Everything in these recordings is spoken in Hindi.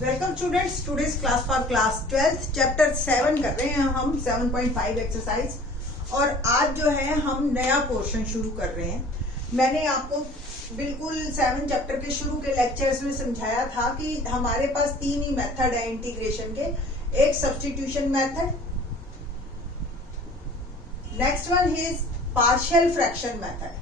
Welcome students, today's class for class 12 chapter 7 कर रहे हैं हम 7.5 एक्सरसाइज। और आज जो है हम नया पोर्शन शुरू कर रहे हैं। मैंने आपको बिल्कुल 7 चैप्टर के शुरू के लेक्चर्स में समझाया था कि हमारे पास 3 ही मेथड है इंटीग्रेशन के। एक substitution method, next one is partial fraction method.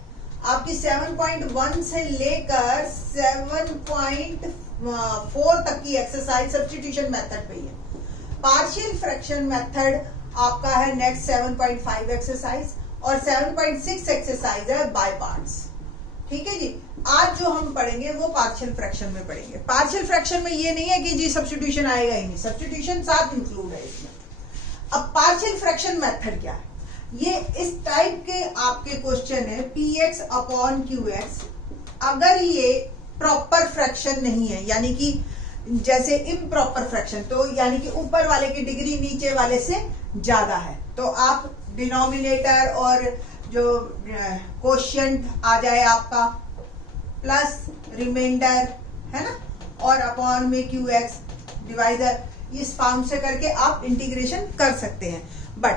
आपकी 7.1 से लेकर 7.4 तक की एक्सरसाइज सब्स्टिट्यूशन मेथड पे ही है। पार्शियल फ्रैक्शन मेथड आपका है नेक्स्ट 7.5 एक्सरसाइज और 7.6 एक्सरसाइज है बाय पार्ट्स। ठीक है जी। आज जो हम पढ़ेंगे वो पार्शियल फ्रैक्शन में पढ़ेंगे। पार्शियल फ्रैक्शन में ये नहीं है कि जी सब्स्टिट्यूशन आएगा ही नहीं, सब्स्टिट्यूशन साथ इंक्लूड है इसमें। अब पार्शियल फ्रैक्शन मेथड क्या है? ये इस टाइप के आपके क्वेश्चन है px अपॉन qx। अगर ये प्रॉपर फ्रैक्शन नहीं है, यानी कि जैसे इम्प्रॉपर फ्रैक्शन, तो यानी कि ऊपर वाले की डिग्री नीचे वाले से ज्यादा है, तो आप डिनोमिनेटर और जो कोशिएंट आ जाए आपका प्लस रिमाइंडर है ना, और अपॉन में qx डिवाइडर, इस फॉर्म से करके आप इंटीग्रेशन कर सकते हैं। बट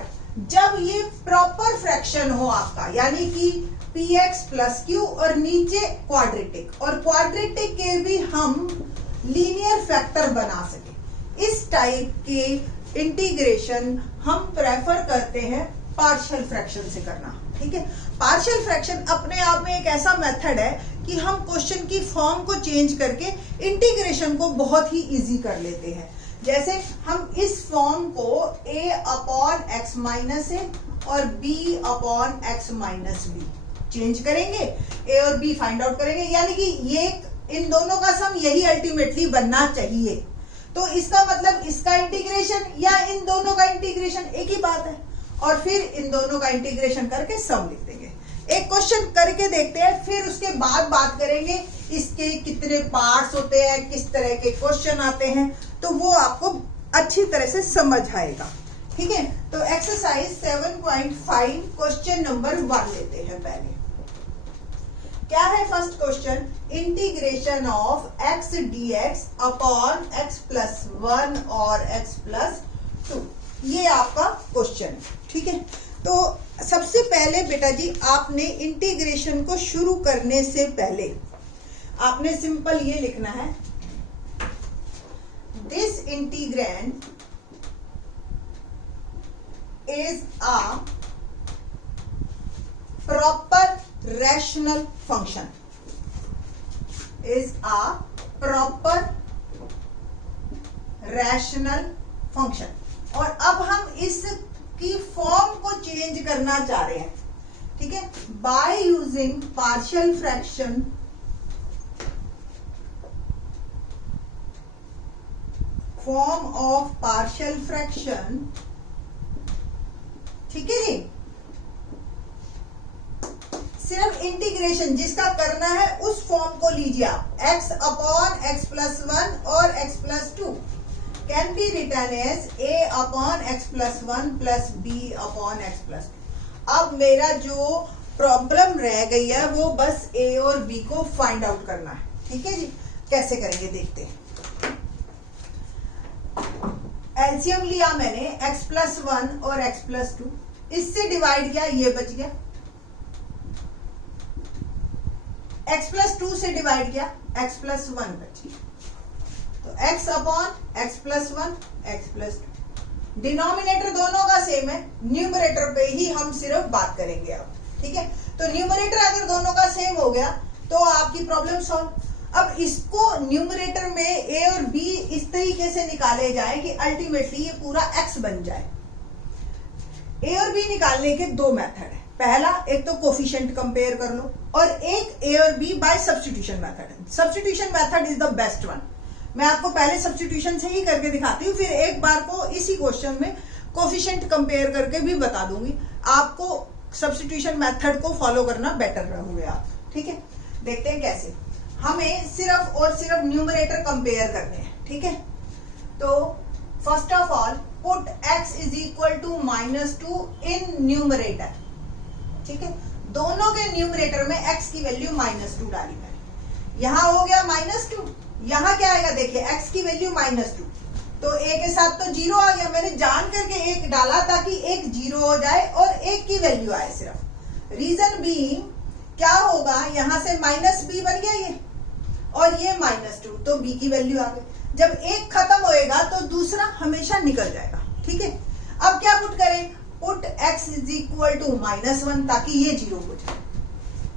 जब ये प्रॉपर फ्रैक्शन हो आपका, यानी कि px प्लस q और नीचे क्वाड्रेटिक, और क्वाड्रेटिक के भी हम लीनियर फैक्टर बना सके, इस टाइप के इंटीग्रेशन हम प्रेफर करते हैं पार्शियल फ्रैक्शन से करना। ठीक है। पार्शियल फ्रैक्शन अपने आप में एक ऐसा मेथड है कि हम क्वेश्चन की फॉर्म को चेंज करके इंटीग्रेशन को बहुत ही इजी कर लेते हैं। जैसे हम इस फॉर्म को a upon X minus A और b upon X minus B change करेंगे, a और b फाइंड आउट करेंगे, यानी कि ये इन दोनों का सम यही अल्टीमेटली बनना चाहिए। तो इसका मतलब इसका इंटीग्रेशन या इन दोनों का इंटीग्रेशन एक ही बात है, और फिर इन दोनों का इंटीग्रेशन करके सम लिख देंगे। एक क्वेश्चन करके देखते हैं, फिर उसके बाद बात करेंगे इसके कितने पार्ट्स होते हैं, किस तरह के क्वेश्चन आते हैं, तो वो आपको अच्छी तरह से समझ आएगा। ठीक है। तो एक्सरसाइज 7.5 क्वेश्चन नंबर 1 लेते हैं। पहले क्या है first question? Integration of x dx upon x plus 1 और x प्लस 2, ये आपका क्वेश्चन है। ठीक है। तो सबसे पहले बेटा जी, आपने इंटीग्रेशन को शुरू करने से पहले आपने सिंपल ये लिखना है, this integrand is a proper rational function, is a proper rational function। और अब हम इसकी फॉर्म को चेंज करना चाह रहे हैं। ठीक है। By using partial fraction, form of partial fraction. ठीक है जी। सिर्फ इंटीग्रेशन जिसका करना है उस फॉर्म को लीजिए आप, x अपॉन एक्स प्लस 1 और x plus 2 can be written as a upon x plus 1 plus b upon x plus 2। अब मेरा जो प्रॉब्लम रह गई है वो बस a और b को फाइंड आउट करना है। ठीक है जी। कैसे करेंगे देखते हैं। एलसीएम लिया मैंने, x प्लस 1 और x प्लस 2, इससे डिवाइड किया, ये बच गया। x प्लस 2 से डिवाइड किया, x प्लस 1 बच गया। तो x upon x plus 1 x plus 2, denominator दोनों का सेम है, न्यूमरेटर पे ही हम सिर्फ बात करेंगे अब। ठीक है। तो न्यूमरेटर अगर दोनों का सेम हो गया तो आपकी प्रॉब्लम सॉल्व। अब इसको न्यूमरेटर में a और b इस तरीके से निकाले जाए कि अल्टीमेटली ये पूरा x बन जाए। a और b निकालने के 2 मेथड है। पहला, एक तो कोफिशिएंट कंपेयर कर लो, और एक a और b बाय सब्स्टिट्यूशन मेथड है। Substitution method is the best one. मैं आपको पहले सब्स्टिट्यूशन से ही करके दिखाती हूँ, फिर एक बार को इसी क्वेश्चन में कोफिशिएंट कंपेयर करके भी बता दूंगी। आपको सब्स्टिट्यूशन मेथड को फॉलो करना बेटर रहोगे आप। ठीक है। देखते हैं कैसे। हमें सिर्फ और सिर्फ न्यूमरेटर कंपेयर करने हैं। ठीक है। तो first of all put x is equal to -2 in numerator. ठीक है। दोनों के न्यूमरेटर में x की वैल्यू -2 डाली मैंने। यहां हो गया -2, यहाँ क्या आएगा देखिए, x की वैल्यू -2, तो a के साथ तो 0 आ गया, मैंने जान करके 1 डाला ताकि 1 0 हो जाए और 1 की वैल्यू आए सिर्फ। रीजन बीइंग क्या होगा, यहां से -b बन गया ये, और ये -2, तो b की वैल्यू आ गई। जब एक खत्म होएगा तो दूसरा हमेशा निकल जाएगा, ठीक है। अब क्या पुट करें, पुट x =-1 ताकि ये 0 हो जाए,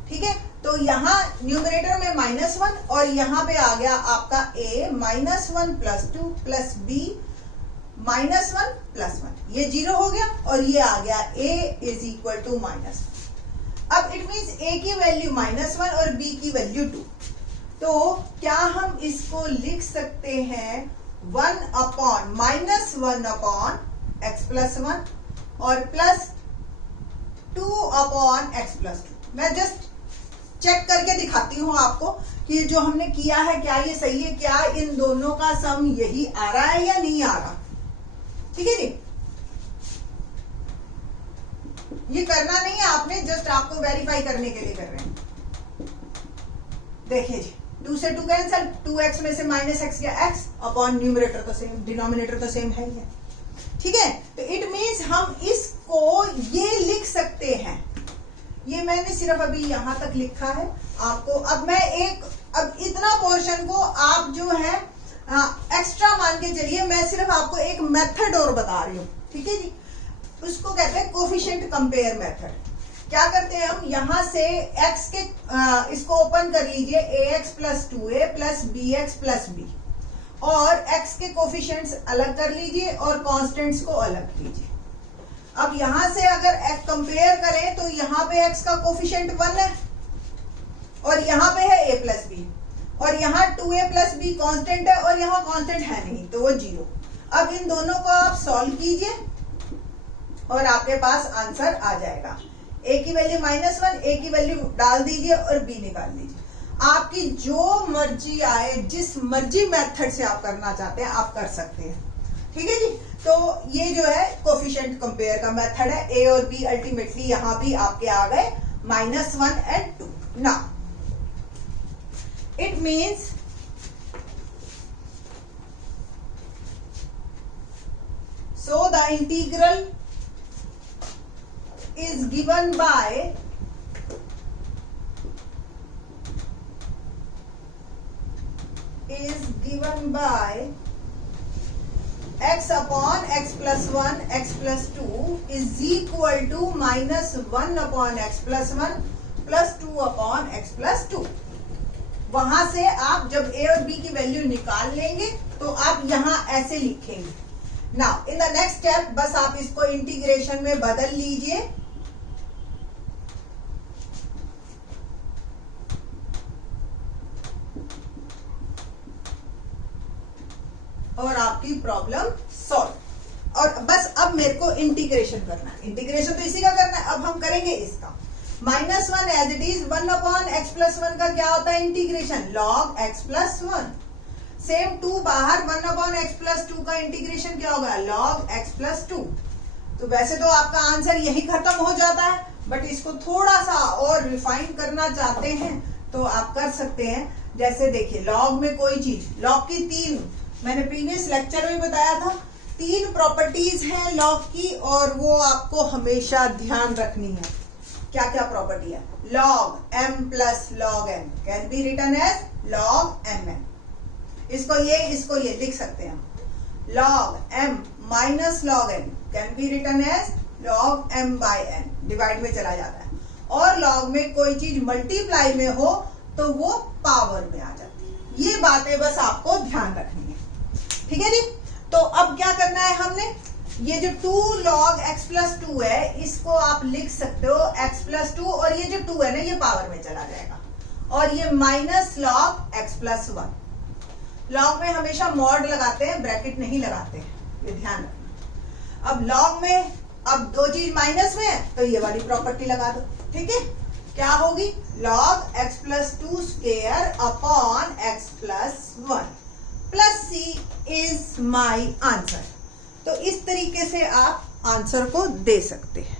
ठीक है। तो यहाँ न्यूमरेटर में -1 और यहाँ पे आ गया आपका a -1 + 2 + b -1 + 1, ये 0 हो गया और ये आ गया a = -1। अब इट मींस a की वैल्यू -1 और b की वैल्यू 2, तो क्या हम इसको लिख सकते हैं 1 अपॉन -1/x + 1 और +2 अपॉन x + 2। मैं जस्ट चेक करके दिखाती हूं आपको कि जो हमने किया है क्या ये सही है, क्या इन दोनों का सम यही आ रहा है या नहीं आ रहा, ठीक है जी। ये करना नहीं है आपने, जस्ट आपको वेरीफाई करने के लिए कर रहे हैं। देखिए जी, 2 से 2 कैंसिल, 2x में से -x गया, x अपॉन न्यूमरेटर तो सेम, डिनोमिनेटर तो सेम है ही है, ठीक है। तो इट मींस हम इसको ये लिख सकते हैं, ये मैंने सिर्फ अभी यहां तक लिखा है आपको। अब मैं अब इतना पोर्शन को आप जो है एक्स्ट्रा मान के चलिए, मैं सिर्फ आपको एक मेथड और बता रही हूँ, ठीक है जी। उसको कहते हैं कोफिशिएंट कंपेयर मेथड। क्या करते हैं हम, यहां से x के इसको ओपन कर लीजिए, ax + 2a + bx + b, और x के कोफिशिएंट्स अलग कर लीजिए और कांस्टेंट्स को अलग कीजिए। अब यहां से अगर x कंपेयर करें तो यहां पे x का कोफिशिएंट 1 है और यहां पे है a + b, और यहाँ 2a + b कांस्टेंट है और यहाँ कांस्टेंट है नहीं, तो वो 0। अब इन दोनों को आप सॉल्व कीजिए और आपके पास आंसर आ जाएगा। a की वैल्यू -1, a की वैल्यू डाल दीजिए और b निकाल दीजिए। आपकी जो मर्जी आए, जिस मर्जी मेथड से आप करना चाहते हैं आप कर सकते हैं, ठीक है जी। तो ये जो है कोफिशिएंट कंपेयर का मेथड है। a और b अल्टीमेटली यहां भी आपके आ गए -1 and 2। Now it means so the integral is given by x upon x plus 1 x plus 2 is equal to -1 upon x plus 1 plus 2 upon x plus 2। वहां से आप जब a और b की वैल्यू निकाल लेंगे तो आप यहां ऐसे लिखेंगे। Now in the next step बस आप इसको इंटीग्रेशन में बदल लीजिए और आपकी प्रॉब्लम सॉल्व। और बस अब मेरे को इंटीग्रेशन करना है, इंटीग्रेशन तो इसी का करना है। अब हम करेंगे इसका -1 as it is 1 upon x plus 1 का क्या होता है integration, log x plus 1। Same 2 बाहर, 1 अपॉन x प्लस 2 का इंटीग्रेशन क्या होगा, log x प्लस 2। तो वैसे तो आपका आंसर यही खत्म हो जाता है, बट इसको थोड़ा सा और रिफाइन करना चाहते हैं तो आप कर सकते हैं। जैसे देखिए log में कोई चीज, log की 3, मैंने प्रीवियस लेक्चर में बताया था, 3 प्रॉपर्टीज हैं log की और वो आपको हमेशा ध्यान रखनी है। क्या क्या प्रॉपर्टी है, log m plus log n can be written as log mn। इसको ये लिख सकते हैं हम, log m minus log n can be written as log m by n, divide में चला जाता है। और log में कोई चीज मल्टीप्लाई में हो तो वो पावर में आ जाती है। ये बातें बस आपको ध्यान रखनी है, ठीक है जी। तो अब क्या करना है हमने, ये जो 2 log x प्लस 2 है इसको आप लिख सकते हो x प्लस 2, और ये जो 2 है ना ये पावर में चला जाएगा, और ये minus log x plus 1। log में हमेशा मॉड लगाते हैं, ब्रैकेट नहीं लगाते हैं, ये ध्यान रखना। अब log में अब दो चीज माइनस में है तो ये वाली प्रॉपर्टी लगा दो, ठीक है। क्या होगी, log x plus 2 square upon x plus 1 plus c is my answer. तो इस तरीके से आप आंसर को दे सकते हैं।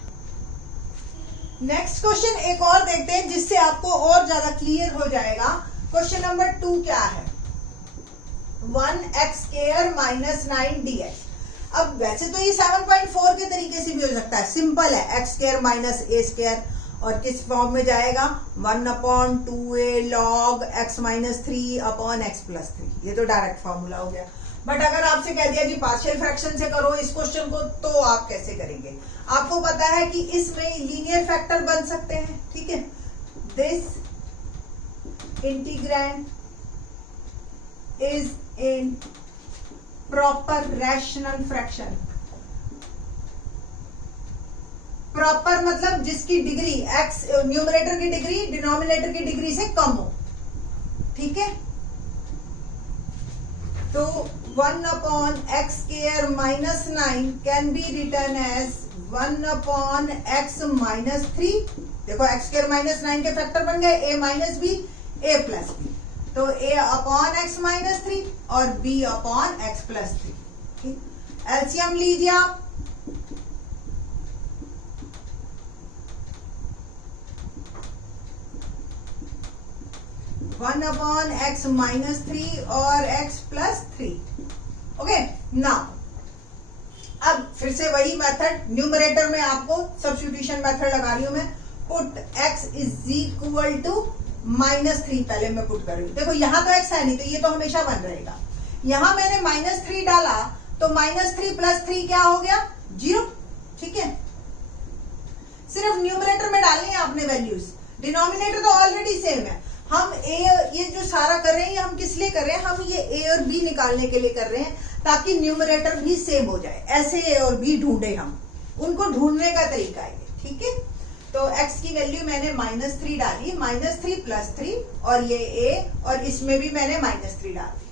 नेक्स्ट क्वेश्चन एक और देखते हैं जिससे आपको और ज्यादा क्लियर हो जाएगा। क्वेश्चन नंबर 2 क्या है, 1x² माइनस 9dx। अब वैसे तो ये 7.4 के तरीके से भी हो सकता है, सिंपल है, x² माइनस a², और किस फॉर्म में जाएगा, 1/2a log x minus 3 upon x plus 3। ये तो डायरेक्ट फॉर्मूला हो गया। बट अगर आपसे कह दिया कि पार्शियल फ्रैक्शन से करो इस क्वेश्चन को, तो आप कैसे करेंगे? आपको पता है कि इसमें लीनियर फैक्टर बन सकते हैं, ठीक है। This integrand is in proper rational fraction. Proper मतलब जिसकी डिग्री x, न्यूमरेटर की डिग्री डिनोमिनेटर की डिग्री से कम हो, ठीक है। तो 1/x² minus 9 can be written as 1/x minus 3। देखो x² माइनस 9 के फैक्टर बन गए, a minus b, a plus b, तो a अपॉन x माइनस 3 और b अपॉन x प्लस 3, ठीक। एलसीएम लीजिए आप, वन अपॉन एक्स माइनस 3 और x प्लस 3। ओके, नाउ अब फिर से वही मेथड, न्यूमरेटर में आपको सब्स्टिट्यूशन मेथड लगा रही हूं मैं। Put x is equal to -3 पहले मैं पुट कर रही हूं। देखो यहां तो x है नहीं, तो ये तो हमेशा 1 रहेगा। यहां मैंने -3 डाला, तो -3 प्लस 3 क्या हो गया, 0, ठीक है। सिर्फ न्यूमरेटर में डालनी है आपने वैल्यूज, डिनोमिनेटर तो ऑलरेडी सेम है। हम ये जो सारा कर रहे हैं, ये हम किस लिए कर रहे हैं, हम ये a और b निकालने के लिए कर रहे हैं, ताकि न्यूमरेटर भी सेम हो जाए। ऐसे a और b ढूंढे हम, उनको ढूंढने का तरीका है, ठीक है। तो x की वैल्यू मैंने -3 डाली, -3 प्लस 3, और ये a, और इसमें भी मैंने -3 डाल दी।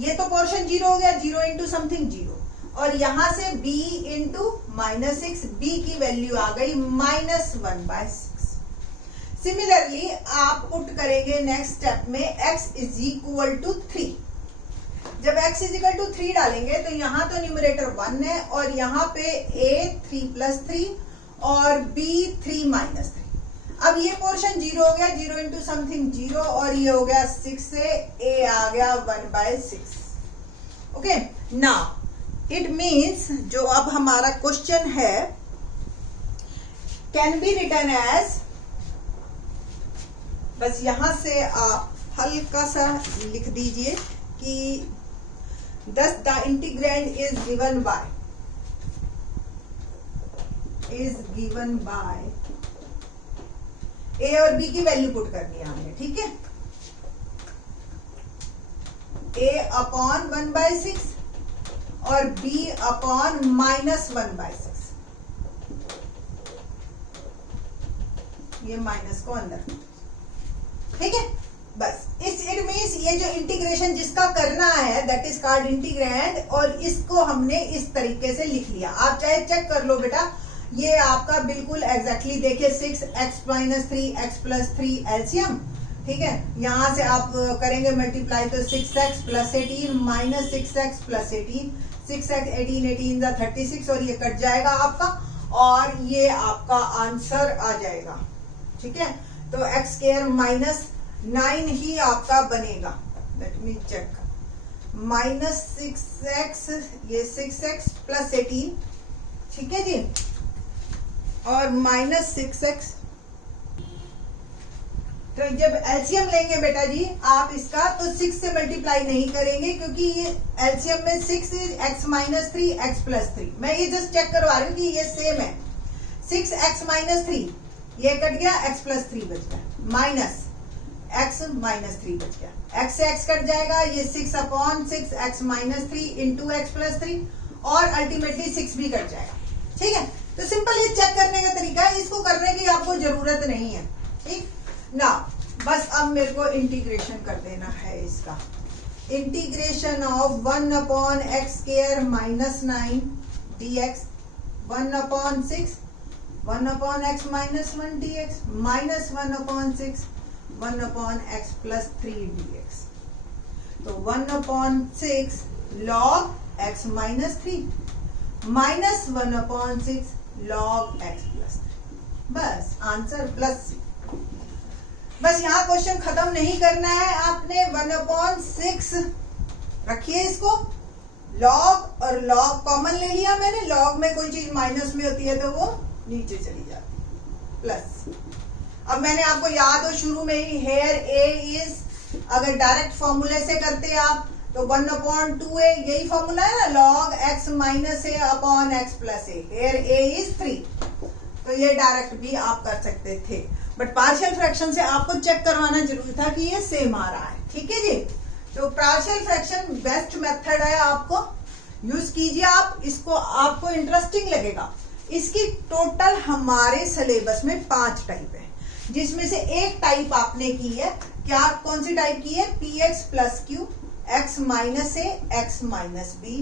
ये तो पोर्शन 0 हो गया, 0 इंटू समथिंग 0, और यहां से b इंटू -6, b की वैल्यू आ गई -1/6। सिमिलरली आप पुट करेंगे नेक्स्ट स्टेप में x इज इक्वल टू 3। जब x इज इक्वल टू 3 डालेंगे, तो यहाँ तो न्यूमरेटर 1 है, और यहाँ पे a 3 प्लस 3 और b 3 माइनस 3। अब ये पोर्शन 0 हो गया, 0 इंटू समथिंग 0, और ये हो गया 6 से a आ गया 1/6। ओके, नाउ इट मीन्स जो अब हमारा क्वेश्चन है कैन बी रिटर्न एज, बस यहां से आप हल्का सा लिख दीजिए कि thus the integrand is given by a और b की वैल्यू पुट करनी है हमने, ठीक है। a अपॉन 1/6 और b अपॉन -1/6। ये माइनस को अंदर, ठीक है। बस इट मीन्स ये जो इंटीग्रेशन जिसका करना है दैट इज कॉल्ड इंटीग्रैंड, और इसको हमने इस तरीके से लिख लिया। आप चाहे चेक कर लो बेटा, ये आपका बिल्कुल एग्जैक्टली देखिए, 6x minus 3 x plus 3 LCM, ठीक है। यहां से आप करेंगे मल्टीप्लाई, तो 6x plus 18 minus 6x plus 18, 6x 18 18 दा 36, और ये कट जाएगा आपका, और ये आपका आंसर आ जाएगा, ठीक है। तो x² माइनस 9 ही आपका बनेगा। लेट मी चेक, -6x, ये 6x प्लस 18, ठीक है जी, और -6x। तो जब एलसीएम लेंगे बेटा जी आप इसका, तो 6 से मल्टीप्लाई नहीं करेंगे, क्योंकि ये एलसीएम में 6 x माइनस 3 x प्लस 3। मैं ये जस्ट चेक करवा रही हूँ कि ये सेम है। 6x माइनस 3, ये कट गया, x प्लस 3 बच गया, माइनस x माइनस 3 बच गया, x से x कट जाएगा, ये 6 upon 6 x minus 3 into x plus 3, और अल्टीमेटली 6 भी कट जाएगा, ठीक है। तो सिंपल ये चेक करने का तरीका है, इसको करने की आपको जरूरत नहीं है, ठीक ना। बस अब मेरे को इंटीग्रेशन कर देना है इसका। Integration of 1/x² minus 9 dx, 1/6 1/x minus 1 dx minus 1/6 1/x plus 3 dx। तो 1/6 log x minus 3 minus 1/6 log x plus 3, बस आंसर प्लस। बस यहाँ क्वेश्चन खत्म नहीं करना है आपने। 1/6 रखिए इसको, लॉग और लॉग कॉमन ले लिया मैंने, लॉग में कोई चीज माइनस में होती है तो वो नीचे चली जाती है, प्लस। अब मैंने आपको याद हो शुरू में ही, हेयर ए इज, अगर डायरेक्ट फॉर्मूले से करते आप तो 1/2a, यही फॉर्मूला है ना, log x minus a upon x plus a, here a is 3, तो ये डायरेक्ट भी आप कर सकते थे, बट पार्शियल फ्रैक्शन से आपको चेक करवाना जरूरी था कि ये सेम आ रहा है, ठीक है जी। तो पार्शियल फ्रैक्शन बेस्ट मेथड है, आपको यूज कीजिए आप इसको, आपको इंटरेस्टिंग लगेगा। इसकी टोटल हमारे सिलेबस में 5 टाइप है, जिसमें से एक टाइप आपने की है, क्या कौन सी टाइप की है, px plus Q x minus A X minus B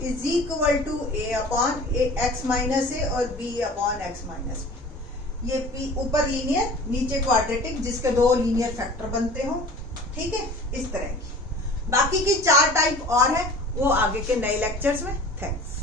is equal to a upon X minus A और b upon X minus B. ये p ऊपर लीनियर नीचे क्वाड्रेटिक, जिसके 2 लीनियर फैक्टर बनते हो, ठीक है, इस तरह की। बाकी की 4 टाइप और है, वो आगे के नए लेक्चर्स में। थैंक्स।